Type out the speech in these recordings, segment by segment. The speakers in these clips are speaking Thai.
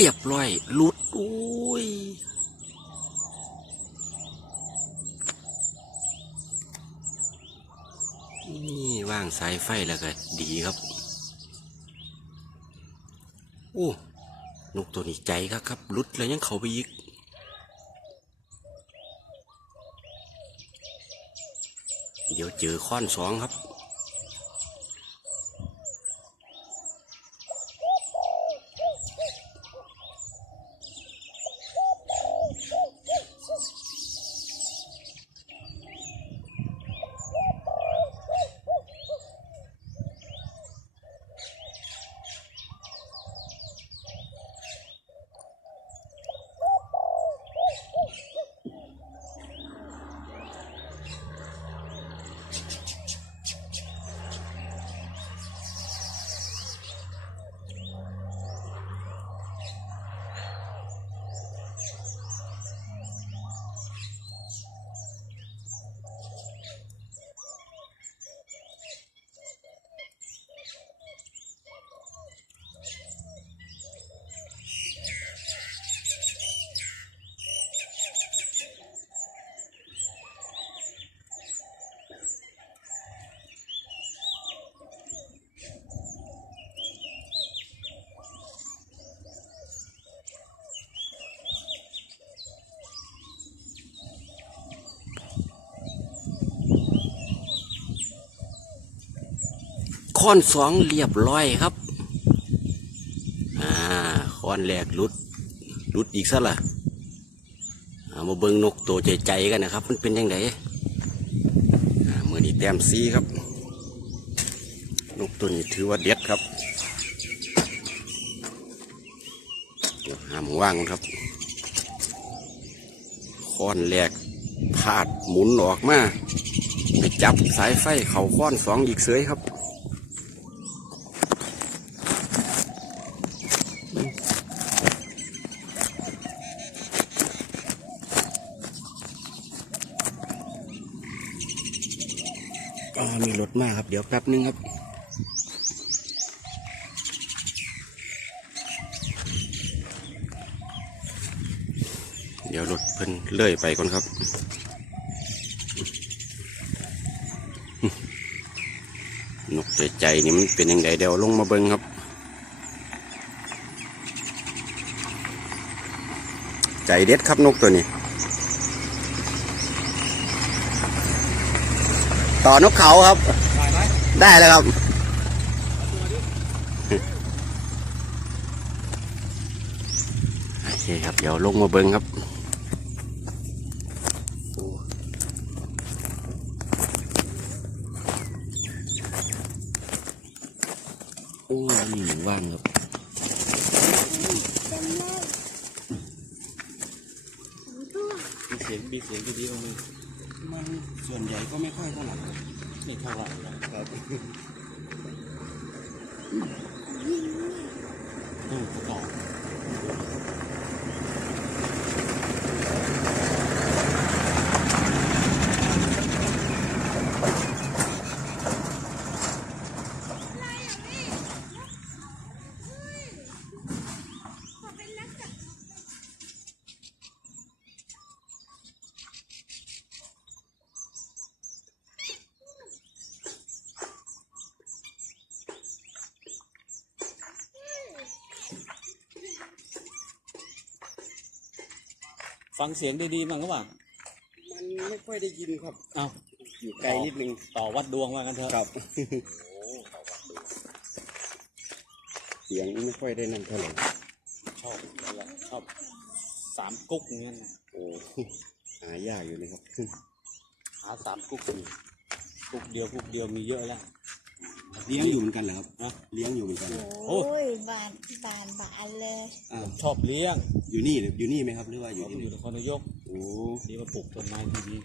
เรียบร้อยหลุดอุ้ยนี่ว่างสายไฟแล้วก็ดีครับโอ้นกตัวนี้ใจครับครับหลุดแล้วยังเขาไปอีกเดี๋ยวเจอค้อนสองครับ ค้อนสองเรียบร้อยครับ อ่าค้อนแรกลุดลุดอีกซะละามาเบิ่งนกตัวใจใจกันนะครับ มันเป็นยังไงอ่ามือนี้แต้มซีครับ นกตัวนี้ถือว่าเด็ดครับเดี๋ยวห้ามว่างครับค้อนแรกพาดหมุนออกมาไปจับสายไฟเขาค้อนสองอีกเสยครับ มีรถมาครับ เดี๋ยวแป๊บนึงครับเดี๋ยวรถเพิ่นเลื่อยไปก่อนครับ นกใจใจนี่มันเป็นยังไงเดี๋ยวลงมาเบิ่งครับ ใจเด็ดครับนกตัวนี้ ต่อนกเขาครับได้ไหมได้แล้วครับ โอเคครับ เดี๋ยวลงมาเบิ้งครับโอ้ยนี่หนึ่งว่างครับมีเสียงมีเสียงดีๆตรงนี้ มันส่วนใหญ่ก็ไม่ค่อยเท่าไหร่นี่เท่าไหร่ครับ อืมต่อ ฟังเสียงดีๆมั้งก็ว่ามันไม่ค่อยได้ยินครับอ้าวอยู่ไกลนิดนึงต่อวัดดวงว่ากันเถอะครับโอ้ต่อวัดดวงเสียงไม่ค่อยได้นั่นเท่าไหร่ชอบนั่นแหละชอบสามกุ๊กอย่างเงี้ยนะโอ้หายากอยู่นะครับ หาสามกุ๊กนี่กุ๊กเดียวกุ๊กเดียวมีเยอะแล้ว เลี้ยงอยู่เหมือนกันเหรอครับนะเลี้ยงอยู่เหมือนกันเหรอโอ้โอ้ยบานบานบานเลยอ้าวชอบเลี้ยงอยู่นี่หรืออยู่นี่ไหมครับหรือว่าออยู่ยู่ที่อยู่นี่นครนายกโอ้นี่มาปลูกต้นไม้ดี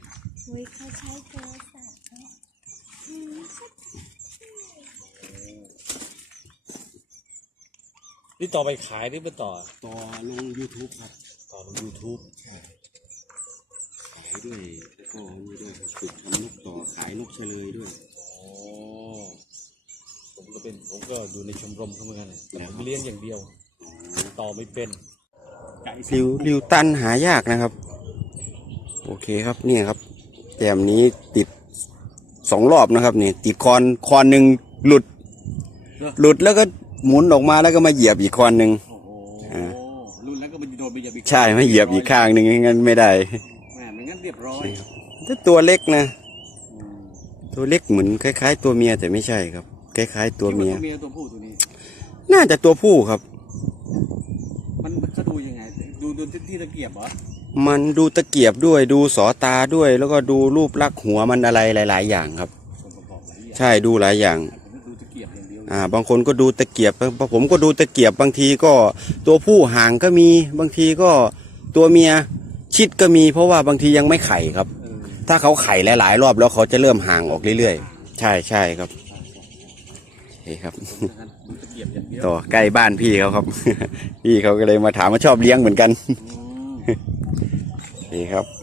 อุ้ยเขาใช้โทรศัพท์เนอะอืมๆนี่ต่อไปขายหรือไปต่อ ต่อลง YouTube ครับต่อลงยูทูบใช่ขายด้วยแล้วก็นี่ด้วยครับฝึกทำนกต่อขายนกเฉลยด้วย โอ้ ผมก็เป็นผมก็อยู่ในชมรมเขาเหมือนกันน่ะแต่ผมเลี้ยงอย่างเดียวอ๋อต่อไม่เป็นไก่ริวริวตันหายากนะครับ โอเคครับเนี่ยครับแต้มนี้ติดสองรอบนะครับนี่ติดคอนคอนหนึ่งหลุดหลุดแล้วก็หมุนออกมาแล้วก็มาเหยียบอีกคอนหนึ่ง โอ้โหอ่า รุ่นแล้วก็มันจะโดนไปเหยียบอีกใช่ไม่เหยียบอีกข้างหนึ่งงั้นไม่ได้แม่ไม่งั้นเรียบร้อยถ้าตัวเล็กนะ อืมตัวเล็กเหมือนคล้าย ๆ ตัวเมียแต่ไม่ใช่ครับ คล้ายๆตัวเมีย คิดาตัวเมียตัวผู้ตัวนี้ น่าจะตัวผู้ครับ มันเขาดูยังไง ดูดูที่ที่ตะเกียบเหรอมันดูตะเกียบด้วยดูสอตาด้วย แล้วก็ดูรูปลักษณ์หัวมันอะไรหลาย ๆ อย่างครับ ส่วนประกอบหลายอย่างใช่ดูหลายอย่าง ผมก็ดูตะเกียบอย่างเดียว อ่า บางคนก็ดูตะเกียบผมก็ดูตะเกียบบางทีก็ตัวผู้ห่างก็มีบางทีก็ตัวเมียชิดก็มี เพราะว่าบางทียังไม่ไข่ครับ เออถ้าเขาไข่หลายๆ รอบแล้วเขาจะเริ่มห่างออกเรื่อยๆ ใช่ใช่ครับโอเคครับผมจะดูตะเกียบอย่างเดียวต่อใกล้บ้านพี่เขาครับ พี่เขาก็เลยมาถามว่าชอบเลี้ยงเหมือนกันอืมนี่ครับโ